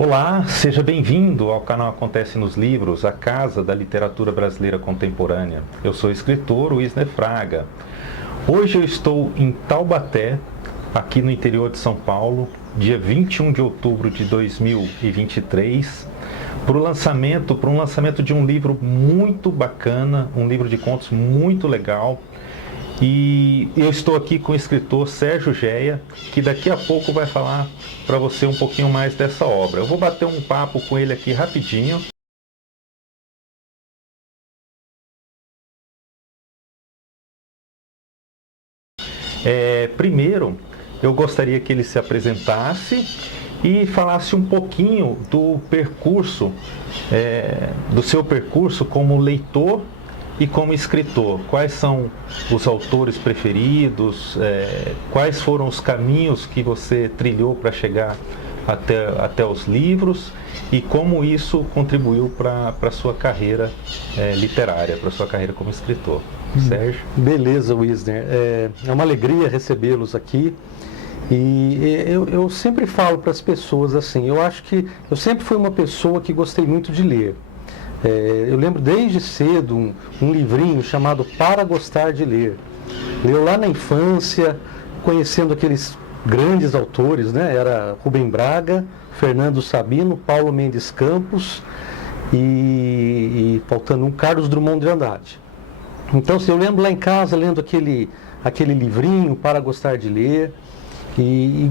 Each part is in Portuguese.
Olá, seja bem-vindo ao canal Acontece nos Livros, a casa da literatura brasileira contemporânea. Eu sou o escritor Wisner Fraga. Hoje eu estou em Taubaté, aqui no interior de São Paulo, dia 21 de outubro de 2023, para um lançamento de um livro muito bacana, um livro de contos muito legal. E eu estou aqui com o escritor Sérgio Geia, que daqui a pouco vai falar para você um pouquinho mais dessa obra. Eu vou bater um papo com ele aqui rapidinho. Primeiro, eu gostaria que ele se apresentasse e falasse um pouquinho do percurso, do seu percurso como leitor e como escritor. Quais são os autores preferidos? Quais foram os caminhos que você trilhou para chegar até os livros? E como isso contribuiu para a sua carreira literária, para a sua carreira como escritor? Sérgio? Beleza, Wisner. É uma alegria recebê-los aqui. E eu sempre falo para as pessoas assim, eu acho que eu sempre fui uma pessoa que gostei muito de ler. Eu lembro desde cedo um livrinho chamado Para Gostar de Ler. Leu lá na infância, conhecendo aqueles grandes autores, né? Era Rubem Braga, Fernando Sabino, Paulo Mendes Campos e faltando um, Carlos Drummond de Andrade. Então, assim, eu lembro lá em casa lendo aquele livrinho Para Gostar de Ler e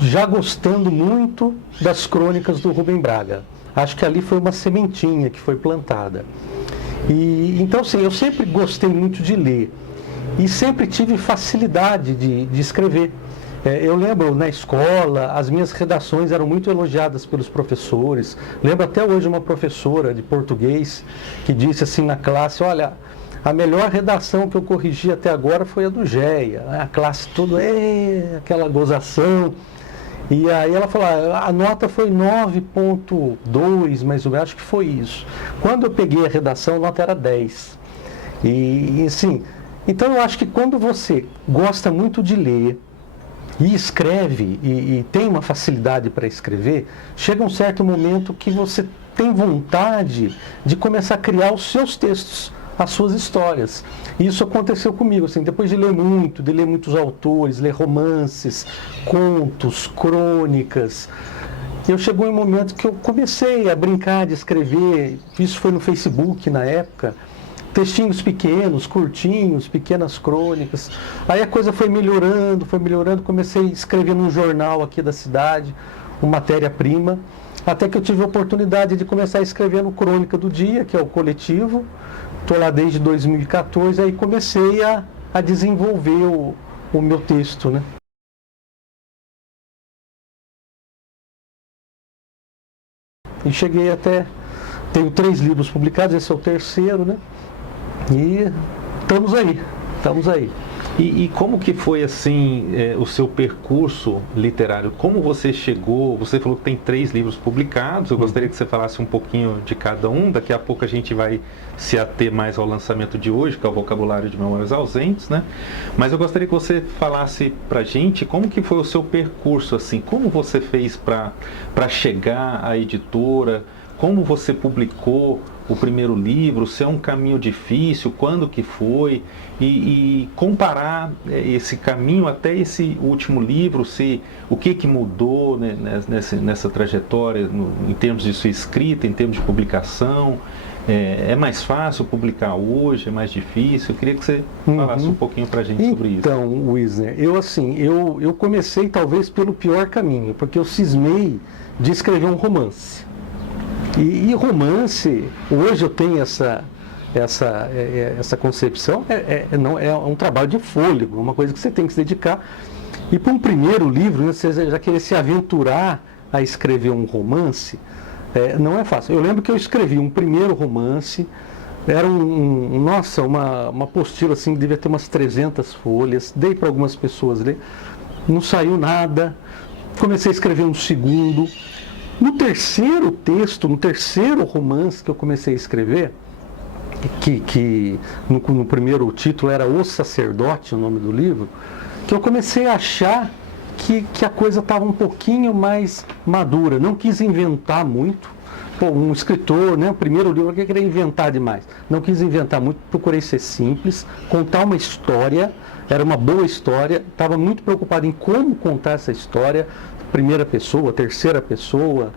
já gostando muito das crônicas do Rubem Braga. Acho que ali foi uma sementinha que foi plantada. E então, sim, eu sempre gostei muito de ler e sempre tive facilidade de escrever. Eu lembro na escola, as minhas redações eram muito elogiadas pelos professores. Lembro até hoje uma professora de português que disse assim na classe: olha, a melhor redação que eu corrigi até agora foi a do Geia. A classe toda, aquela gozação. E aí ela falou, a nota foi 9,2, mais ou menos, acho que foi isso. Quando eu peguei a redação, a nota era 10. E assim, então eu acho que quando você gosta muito de ler e escreve e tem uma facilidade para escrever, chega um certo momento que você tem vontade de começar a criar os seus textos, as suas histórias. E isso aconteceu comigo, assim, depois de ler muitos autores, ler romances, contos, crônicas, chegou um momento que eu comecei a brincar de escrever, isso foi no Facebook na época, textinhos pequenos, curtinhos, pequenas crônicas. Aí a coisa foi melhorando, comecei a escrever num jornal aqui da cidade, uma matéria-prima, até que eu tive a oportunidade de começar a escrever no Crônica do Dia, que é o coletivo. Estou lá desde 2014, aí comecei a desenvolver o meu texto, né? E cheguei tenho 3 livros publicados, esse é o terceiro, né? E estamos aí. E como que foi assim o seu percurso literário? Como você chegou? Você falou que tem 3 livros publicados. Eu gostaria que você falasse um pouquinho de cada um. Daqui a pouco a gente vai se ater mais ao lançamento de hoje, que é o Vocabulário de Memórias Ausentes, né? Mas eu gostaria que você falasse pra gente como que foi o seu percurso, assim, como você fez para chegar à editora, como você publicou o primeiro livro, se é um caminho difícil, quando que foi, e comparar esse caminho até esse último livro, o que mudou, né, nessa trajetória, em termos de sua escrita, em termos de publicação. É mais fácil publicar hoje, é mais difícil? Eu queria que você falasse um pouquinho para a gente sobre isso. Então, Wisner, eu comecei talvez pelo pior caminho, porque eu cismei de escrever um romance. E romance, hoje eu tenho essa concepção, não é um trabalho de fôlego, uma coisa que você tem que se dedicar. E para um primeiro livro, né, você já querer se aventurar a escrever um romance, não é fácil. Eu lembro que eu escrevi um primeiro romance, era uma apostila assim, devia ter umas 300 folhas, dei para algumas pessoas ler, não saiu nada, comecei a escrever um segundo. No terceiro romance que eu comecei a escrever, que no primeiro título era O Sacerdote, o nome do livro, que eu comecei a achar que a coisa estava um pouquinho mais madura. Não quis inventar muito. Pô, um escritor, né, o primeiro livro, eu queria inventar demais. Não quis inventar muito, procurei ser simples, contar uma história, era uma boa história, estava muito preocupado em como contar essa história, primeira pessoa, terceira pessoa.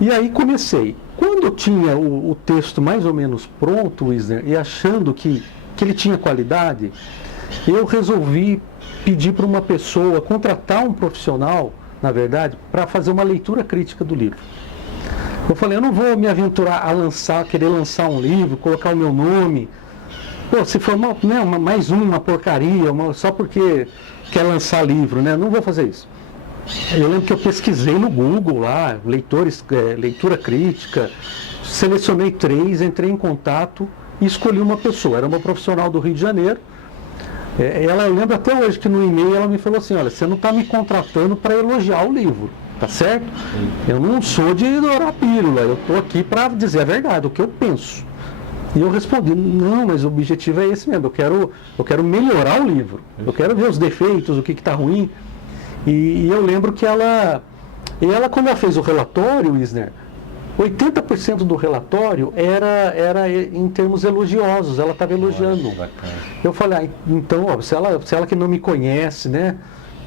E aí comecei. Quando eu tinha o texto mais ou menos pronto, Wisner, e achando que ele tinha qualidade, eu resolvi pedir para uma pessoa, contratar um profissional, na verdade, para fazer uma leitura crítica do livro. Eu falei, eu não vou me aventurar a querer lançar um livro, colocar o meu nome. Pô, se for mais uma porcaria, só porque quer lançar livro, né? Não vou fazer isso. Eu lembro que eu pesquisei no Google lá, leitura crítica, selecionei 3, entrei em contato e escolhi uma pessoa. Era uma profissional do Rio de Janeiro. Eu lembro até hoje que no e-mail ela me falou assim, olha, você não está me contratando para elogiar o livro, tá certo? Eu não sou de dourar pílula, eu estou aqui para dizer a verdade, o que eu penso. E eu respondi, não, mas o objetivo é esse mesmo, eu quero melhorar o livro, eu quero ver os defeitos, o que está ruim. E eu lembro que ela, quando ela fez o relatório, Wisner, 80% do relatório era em termos elogiosos, ela estava elogiando. Eu falei, então, ó, se ela que não me conhece, né,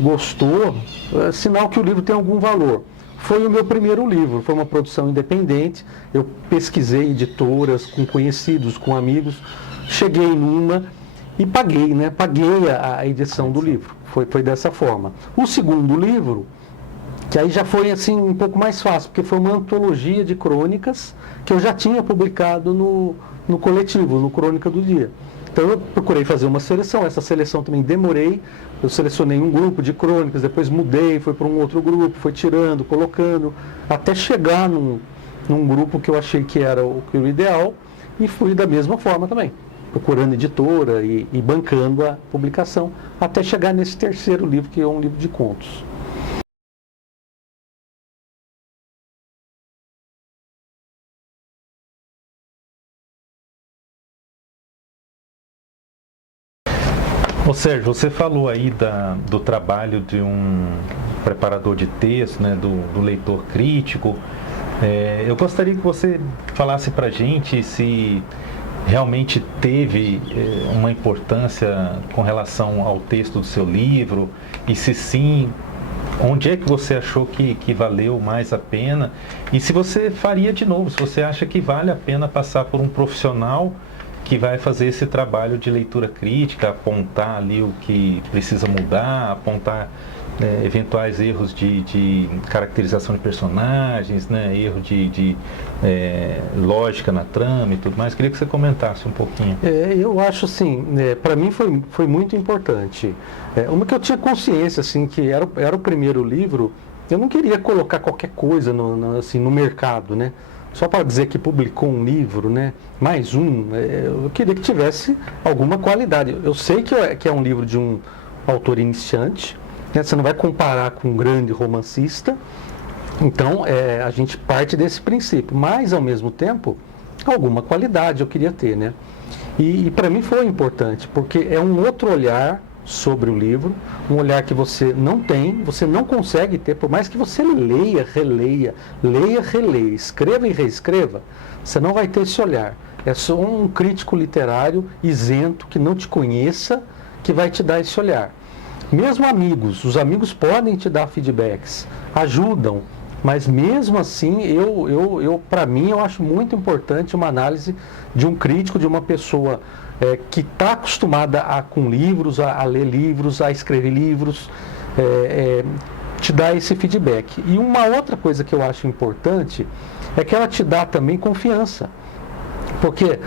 gostou, é sinal que o livro tem algum valor. Foi o meu primeiro livro, foi uma produção independente, eu pesquisei editoras com conhecidos, com amigos, cheguei numa e paguei, né, a edição do livro, foi dessa forma. O segundo livro, que aí já foi assim um pouco mais fácil, porque foi uma antologia de crônicas que eu já tinha publicado no coletivo, no Crônica do Dia. Então eu procurei fazer uma seleção, essa seleção também demorei, eu selecionei um grupo de crônicas, depois mudei, fui para um outro grupo, fui tirando, colocando, até chegar num grupo que eu achei que era o ideal, e fui da mesma forma também, procurando editora e bancando a publicação, até chegar nesse terceiro livro, que é um livro de contos. Ô Sérgio, você falou aí do trabalho de um preparador de texto, né, do leitor crítico. Eu gostaria que você falasse para a gente se realmente teve uma importância com relação ao texto do seu livro, e se sim, onde é que você achou que valeu mais a pena, e se você faria de novo, se você acha que vale a pena passar por um profissional que vai fazer esse trabalho de leitura crítica, apontar ali o que precisa mudar, apontar eventuais erros de caracterização de personagens, né, erro de lógica na trama e tudo mais. Queria que você comentasse um pouquinho. Eu acho assim, para mim foi muito importante. Uma que eu tinha consciência, assim, que era o primeiro livro, eu não queria colocar qualquer coisa no mercado, né? Só para dizer que publicou um livro, né? Mais um, eu queria que tivesse alguma qualidade. Eu sei que é um livro de um autor iniciante, né? Você não vai comparar com um grande romancista, então a gente parte desse princípio, mas ao mesmo tempo, alguma qualidade eu queria ter, né? E para mim foi importante, porque é um outro olhar sobre o livro, um olhar que você não tem, você não consegue ter, por mais que você leia, releia, escreva e reescreva, você não vai ter esse olhar. É só um crítico literário isento, que não te conheça, que vai te dar esse olhar. Mesmo amigos, os amigos podem te dar feedbacks, ajudam, mas mesmo assim, para mim, eu acho muito importante uma análise de um crítico, de uma pessoa que está acostumada com livros, a ler livros, a escrever livros, te dá esse feedback. E uma outra coisa que eu acho importante é que ela te dá também confiança. Porque,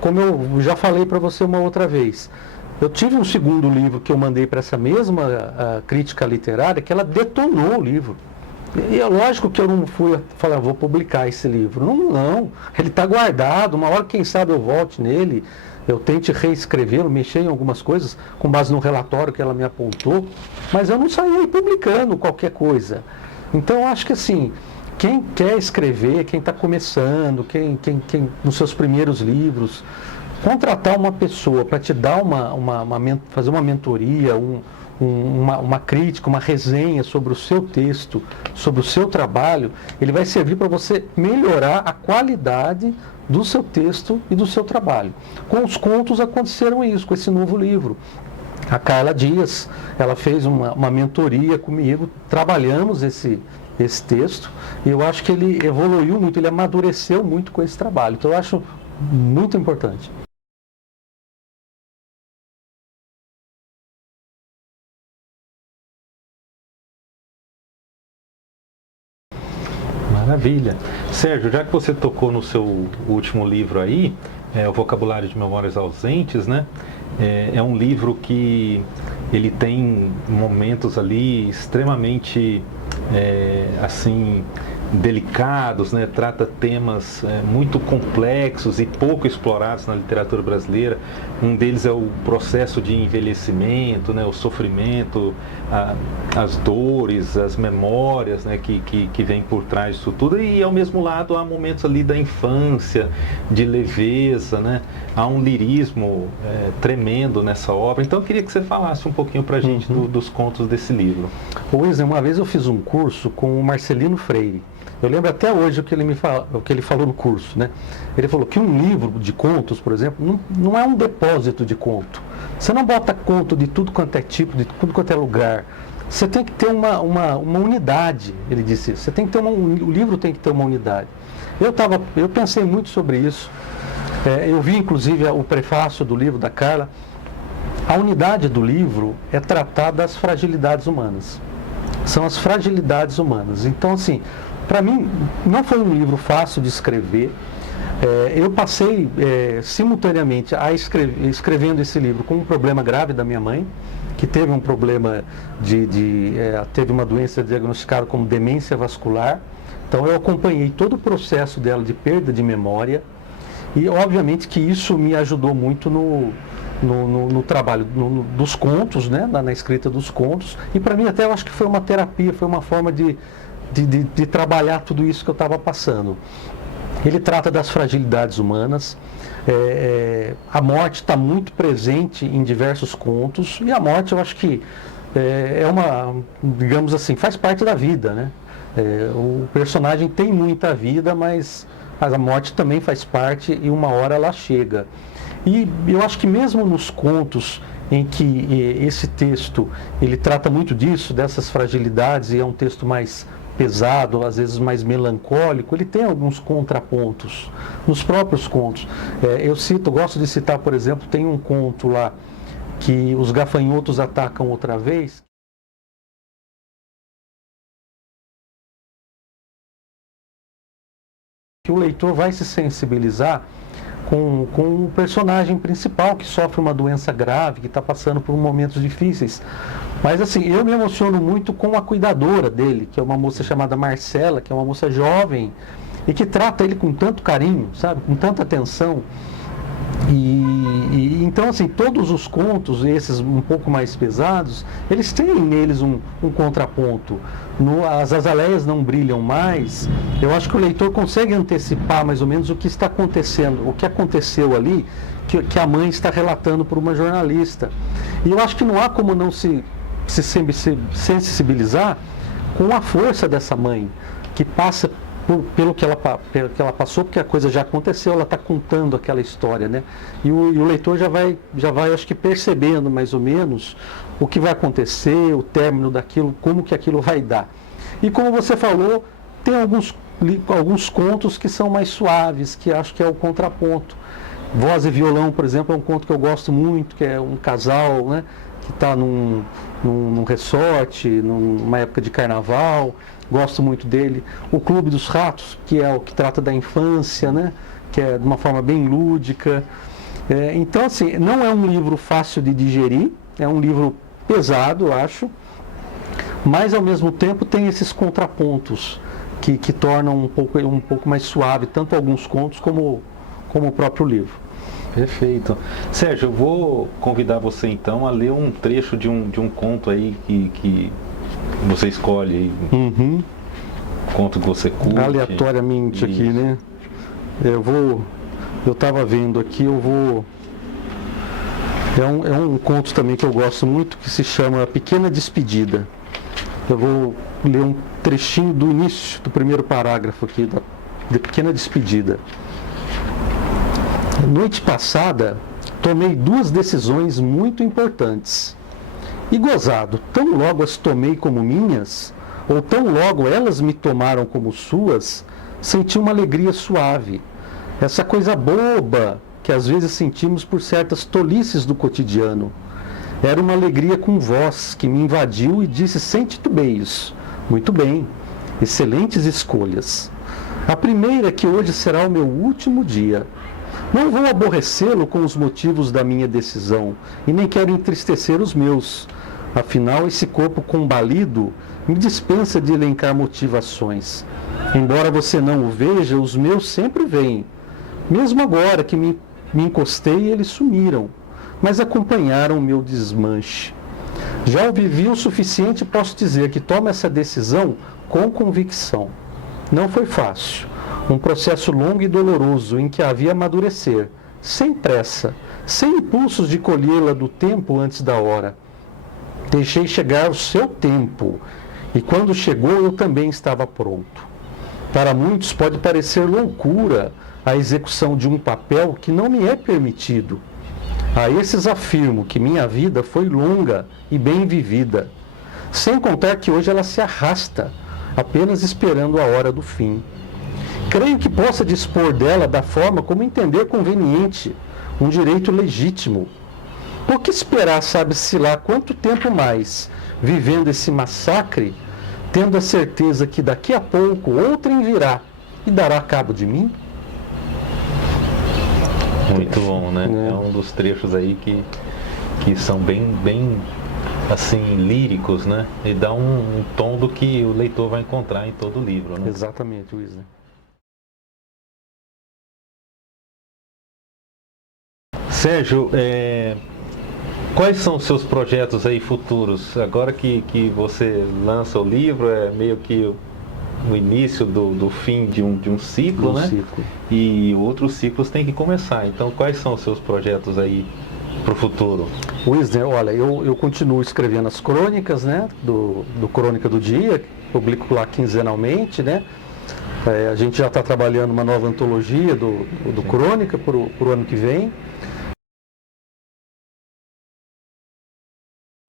como eu já falei para você uma outra vez, eu tive um segundo livro que eu mandei para essa mesma crítica literária, que ela detonou o livro. E é lógico que eu não fui falar, vou publicar esse livro. Não, ele está guardado, uma hora quem sabe eu volte nele, eu tente reescrevê-lo, mexer em algumas coisas, com base no relatório que ela me apontou, mas eu não saí publicando qualquer coisa. Então eu acho que assim, quem quer escrever, quem está começando, quem nos seus primeiros livros, contratar uma pessoa para te dar fazer uma mentoria, uma crítica, uma resenha sobre o seu texto, sobre o seu trabalho, ele vai servir para você melhorar a qualidade do seu texto e do seu trabalho. Com os contos aconteceram isso, com esse novo livro. A Carla Dias, ela fez uma mentoria comigo, trabalhamos esse texto, e eu acho que ele evoluiu muito, ele amadureceu muito com esse trabalho. Então eu acho muito importante. Maravilha. Sérgio, já que você tocou no seu último livro aí, o Vocabulário de Memórias Ausentes, né? É um livro que ele tem momentos ali extremamente, assim, delicados, né? Trata temas muito complexos e pouco explorados na literatura brasileira. Um deles é o processo de envelhecimento, né? O sofrimento, as dores, as memórias, né? que vem por trás disso tudo. E ao mesmo lado há momentos ali da infância, de leveza, né? Há um lirismo tremendo nessa obra. Então eu queria que você falasse um pouquinho para a gente dos contos desse livro. Wesley, uma vez eu fiz um curso com o Marcelino Freire. Eu lembro até hoje o que ele falou no curso, né? Ele falou que um livro de contos, por exemplo, não é um depósito de conto. Você não bota conto de tudo quanto é tipo, de tudo quanto é lugar. Você tem que ter uma unidade, ele disse isso. Você tem que ter o livro tem que ter uma unidade. Eu pensei muito sobre isso. Eu vi, inclusive, o prefácio do livro da Carla. A unidade do livro é tratar das fragilidades humanas. São as fragilidades humanas. Então, assim, para mim, não foi um livro fácil de escrever. Eu passei simultaneamente escrevendo esse livro com um problema grave da minha mãe, que teve um problema teve uma doença diagnosticada como demência vascular. Então eu acompanhei todo o processo dela de perda de memória e obviamente que isso me ajudou muito no trabalho dos contos, né? Na escrita dos contos. E para mim até eu acho que foi uma terapia, foi uma forma de trabalhar tudo isso que eu estava passando. Ele trata das fragilidades humanas, a morte está muito presente em diversos contos, e a morte eu acho que digamos assim, faz parte da vida, né? O personagem tem muita vida, mas a morte também faz parte e uma hora ela chega. E eu acho que mesmo nos contos em que esse texto, ele trata muito disso, dessas fragilidades, e é um texto mais pesado, às vezes mais melancólico, ele tem alguns contrapontos nos próprios contos. Eu gosto de citar, por exemplo, tem um conto lá que os gafanhotos atacam outra vez. Que o leitor vai se sensibilizar com o personagem principal que sofre uma doença grave, que está passando por momentos difíceis. Mas assim, eu me emociono muito com a cuidadora dele, que é uma moça chamada Marcela, que é uma moça jovem e que trata ele com tanto carinho, sabe, com tanta atenção. Então assim, todos os contos, esses um pouco mais pesados, eles têm neles um contraponto. As azaleias não brilham mais. Eu acho que o leitor consegue antecipar mais ou menos o que está acontecendo, o que aconteceu ali, que a mãe está relatando para uma jornalista. E eu acho que não há como não se sensibilizar com a força dessa mãe, que passa pelo que ela passou, porque a coisa já aconteceu, ela está contando aquela história, né? E o leitor já vai, acho que percebendo mais ou menos o que vai acontecer, o término daquilo, como que aquilo vai dar. E como você falou, tem alguns contos que são mais suaves, que acho que é o contraponto. Voz e Violão, por exemplo, é um conto que eu gosto muito, que é um casal, né, que está num resort, numa época de carnaval. Gosto muito dele. O Clube dos Ratos, que é o que trata da infância, né? Que é de uma forma bem lúdica. Então, assim, não é um livro fácil de digerir, é um livro pesado, eu acho, mas ao mesmo tempo tem esses contrapontos que tornam um pouco mais suave, tanto alguns contos como o próprio livro. Perfeito. Sérgio, eu vou convidar você então a ler um trecho de um conto aí que você escolhe aí, conto que você curte. Aleatoriamente aqui, né? Eu estava vendo aqui, eu vou É um conto também que eu gosto muito, que se chama Pequena Despedida. Eu vou ler um trechinho do início, do primeiro parágrafo aqui, da Pequena Despedida. Noite passada, tomei 2 decisões muito importantes. E gozado, tão logo as tomei como minhas, ou tão logo elas me tomaram como suas, senti uma alegria suave. Essa coisa boba que às vezes sentimos por certas tolices do cotidiano. Era uma alegria com voz que me invadiu e disse sem titubeios: muito bem, excelentes escolhas. A primeira é que hoje será o meu último dia. Não vou aborrecê-lo com os motivos da minha decisão e nem quero entristecer os meus. Afinal, esse corpo combalido me dispensa de elencar motivações. Embora você não o veja, os meus sempre vêm. Mesmo agora que me encostei, eles sumiram, mas acompanharam o meu desmanche. Já o vivi o suficiente e posso dizer que tomo essa decisão com convicção. Não foi fácil. Um processo longo e doloroso em que havia amadurecer, sem pressa, sem impulsos de colhê-la do tempo antes da hora. Deixei chegar o seu tempo, e quando chegou eu também estava pronto. Para muitos pode parecer loucura a execução de um papel que não me é permitido. A esses afirmo que minha vida foi longa e bem vivida, sem contar que hoje ela se arrasta, apenas esperando a hora do fim. Creio que possa dispor dela da forma como entender conveniente, um direito legítimo. Por que esperar, sabe-se lá quanto tempo mais, vivendo esse massacre, tendo a certeza que daqui a pouco outrem virá e dará cabo de mim? Muito bom, né? É um dos trechos aí que são bem assim, líricos, né? E dá um tom do que o leitor vai encontrar em todo o livro, né? Exatamente, Wisner. Sérgio, quais são os seus projetos aí futuros? Agora que você lança o livro, é meio que o início do fim de um ciclo, né? Ciclo. E outros ciclos têm que começar. Então, quais são os seus projetos aí para o futuro? Wisner, olha, eu continuo escrevendo as crônicas, né? Do Crônica do Dia, publico lá quinzenalmente, né? A gente já está trabalhando uma nova antologia do Crônica para o ano que vem.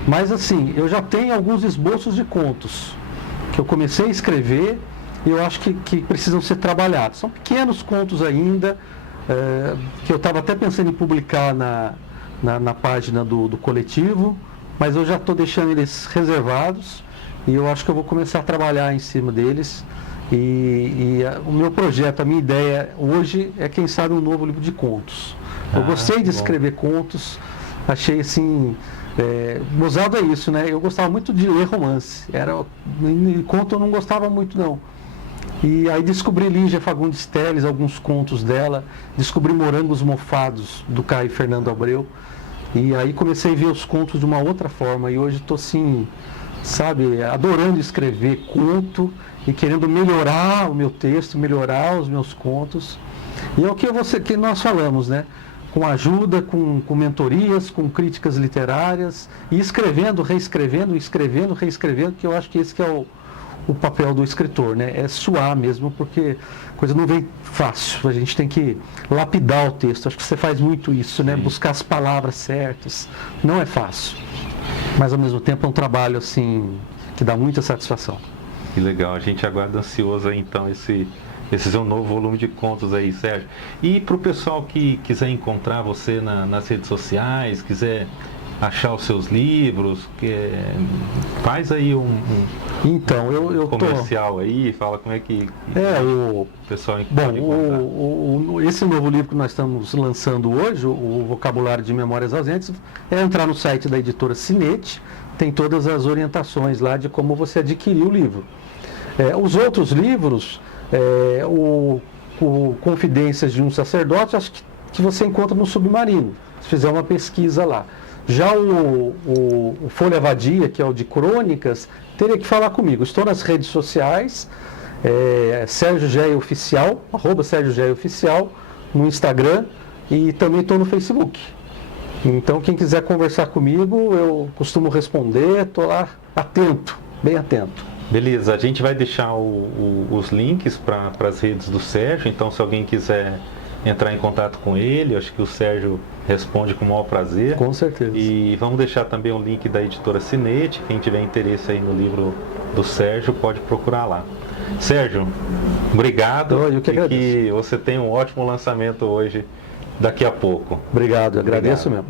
Mas assim, eu já tenho alguns esboços de contos que eu comecei a escrever e eu acho que precisam ser trabalhados. São pequenos contos ainda, que eu estava até pensando em publicar na página do coletivo, mas eu já estou deixando eles reservados e eu acho que eu vou começar a trabalhar em cima deles. E o meu projeto, a minha ideia hoje é, quem sabe, um novo livro de contos. Eu gostei de escrever contos, achei assim... Gozado é isso, né? Eu gostava muito de ler romance. Conto eu não gostava muito, não. E aí descobri Lígia Fagundes Telles, alguns contos dela, descobri Morangos Mofados, do Caio Fernando Abreu. E aí comecei a ver os contos de uma outra forma. E hoje estou assim, sabe, adorando escrever conto e querendo melhorar o meu texto, melhorar os meus contos. E é o que nós falamos, né? Com ajuda, com mentorias, com críticas literárias, e escrevendo, reescrevendo, escrevendo, reescrevendo, que eu acho que esse que é o papel do escritor, né? É suar mesmo, porque a coisa não vem fácil, a gente tem que lapidar o texto. Acho que você faz muito isso, né? Buscar as palavras certas. Não é fácil, mas ao mesmo tempo é um trabalho assim que dá muita satisfação. Que legal, a gente aguarda ansioso aí, então esse é um novo volume de contos aí, Sérgio. E para o pessoal que quiser encontrar você nas redes sociais, quiser achar os seus livros, faz aí então, eu comercial aí, fala como é que o pessoal pode encontrar. Esse novo livro que nós estamos lançando hoje, o Vocabulário de Memórias Ausentes, é entrar no site da editora Cinete, tem todas as orientações lá de como você adquirir o livro. Os outros livros... o Confidências de um Sacerdote, acho que você encontra no Submarino, se fizer uma pesquisa lá. Já o Folha Vadia, que é o de crônicas, teria que falar comigo. Estou nas redes sociais, Sérgio Géia Oficial, @Sérgio Géia Oficial, no Instagram, e também estou no Facebook. Então, quem quiser conversar comigo, eu costumo responder, estou lá atento, bem atento. Beleza, a gente vai deixar os links para as redes do Sérgio, então se alguém quiser entrar em contato com ele, acho que o Sérgio responde com o maior prazer. Com certeza. E vamos deixar também o link da editora Cinete, quem tiver interesse aí no livro do Sérgio pode procurar lá. Sérgio, obrigado. Eu que agradeço. E que você tenha um ótimo lançamento hoje, daqui a pouco. Obrigado, agradeço mesmo.